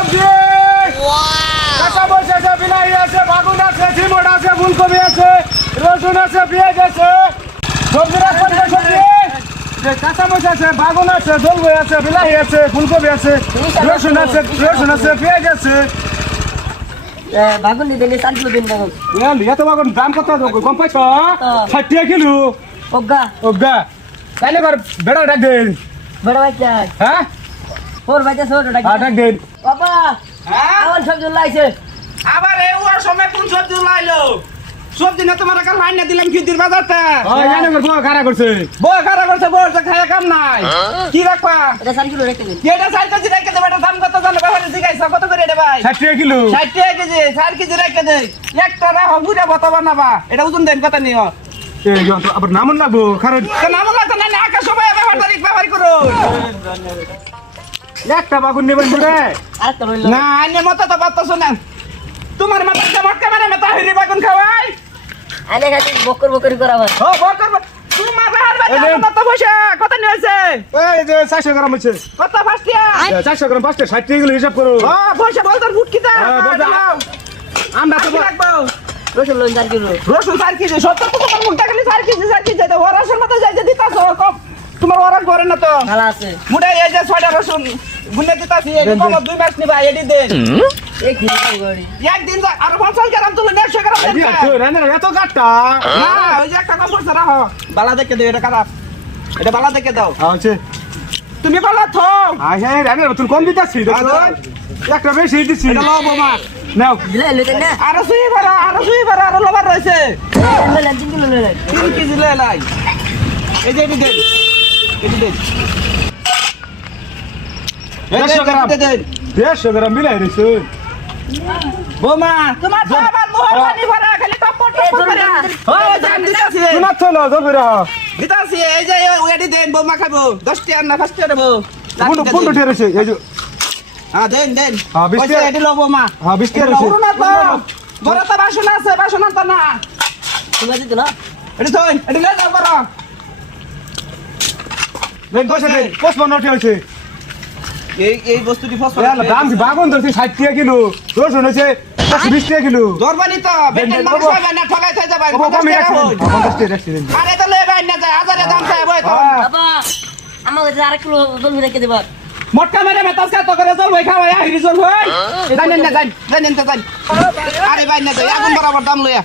সবজি কাঁচা মরিচ আছে, বিলাহি আছে, বাগুন আছে, ঝিমট আছে, ফুলকপি আছে, রসুন আছে, পেঁয়াজ আছে। সবজি রাখবেন যে সবজি যে কাঁচা মরিচ আছে, বাগুন আছে, জলবই আছে, বিলাহি আছে, ফুলকপি আছে, রসুন আছে, পেঁয়াজ আছে। বাগুন দিলে 4 কিলো দিন বাগুন। এত বাগুন দাম কত কম পাইছ? 60 টাকা কিলো। ওগা ওগা তাইলে এবার বেড়া ডাক দেন। বড় বাচ্চা হ্যাঁ ফোর বাচ্চা ছোটটা ডাক দেন। বাবা আমার সবজি লাইছে আবার এই ওর সময় কোন সবজি লাইলো? সবজি না তোমার কাল লাইন না দিলাম খিদির বাজারটা। ওই জানে বউ খারাপ করছে। বউ খারাপ করছে, বউ তো খায় কাম নাই। কি রাখবা? এটা 4 কিলো রেখে দিন। এটা 4 কেজি রেখে দেবে, এটা দাম কত জানো? বাবারে জিগাইছ কত করে এটা ভাই? 60 টাকা কিলো। 60 টাকা কেজি, 4 কেজি রেখে দেই। একটা রাখো বুড়া বতা বানাবা। এটা ওজন দেন কত নিও? এই যত আবার নামন লাগবো কারণ তো নাম লাগতো না, আকাশ সবাই ব্যবহার করো। একটা বাগুন নেবেন ঘুরে। আরেকটা রইল না আইনের মতো তো বার্তা শোনেন। তোমার মাথা মটকা মানে মাথা হিরি বাগুন খাওয়াই। আনে খালি বকর করা হয়। ও বকর তোমার বাহার বাচ্চা কত পয়সা কত নিয়েছে? এই যে 400 গ্রাম হচ্ছে। কত ফাস্টিয়া? 400 গ্রাম 5 টাকা 60 টাকা কিলো হিসাব করো। ও পয়সা বল তোর ফুটকিটা। আমরা তো রাখবো রসুন লইন 4 কিলো। রসুন 4 কেজি 70 টাকা মুখটা খালি 4 কেজি যাইতে ওরাসের মতো যাইতে দিতাছ কম। তোমার ওরাস ভরে না তো ভালো আছে মুডে এই যে 6টা রসুন গুনে দিতাছি এই কম 2 মাস নিবা এডি দেন এই কি গড়ি একদিন আর 50 গ্রাম তুলে 150 গ্রাম দেন এত কাটটা। না ওই যে একটা কম পয়সা রাখো বালা দেখে দাও, এটা খারাপ, এটা বালা দেখে দাও। আছে তুমি বালা থো আচ্ছা রান্না তুই কম দিতাছি একটা বেশি দিছি। এটা লও বোমা নাও দিলে লইতেন না আরো সুই ভরা আরো লবার রয়েছে। লইলেন 3 কিলো লইলেন 3 কেজি লয়ে লাই এই যে এডি দেন এডি দেন 150 গ্রাম এডি দেন 150 গ্রাম মিলাই দিছে। বোমা তোমার তো আবার মোহর পানি ভরা খালি টপট করে ও জান দিতাছি তোমার তো না জল বেরা দিতাছি এই যে এডি দেন বোমা খাবো 10 টাকা না 5 টাকা দেবো কোন ঠেরেছে এই যে হ্যাঁ দেন দেন হ্যাঁ, 20 পয়সা টাকা। এডি লও বোমা হ্যাঁ 20 টাকা এটা আছে। লও না তো বড় তো বাসন আছে বাসন আনতা না তুমি দিত না এডি তো এডি লয়ে যাও বড় দেন কত দেন 55 টাকা হইছে। এই বস্তুটি ফসল দাম কি বাগুন ধরছি 60 টাকা কিলো, রসুন হইছে 20 টাকা কিলো। দরবানি তো বেটেন মানুষ হবে না ঠগাই থাই যাবে 50 টাকা টাকা রাখছি। আরে তো লয়ে বাইন না যায় হাজারে দাম চাই বই তো বাবা আমাকে 4 কিলো জমি রেখে দিবা মোটকা মেরে মেতাস কা তো করে জল বই খাওয়া হিরি জল হই জানেন না জানেন জানেন তো জান আরে বাইন না যায় আগুন বরাবর দাম লইয়া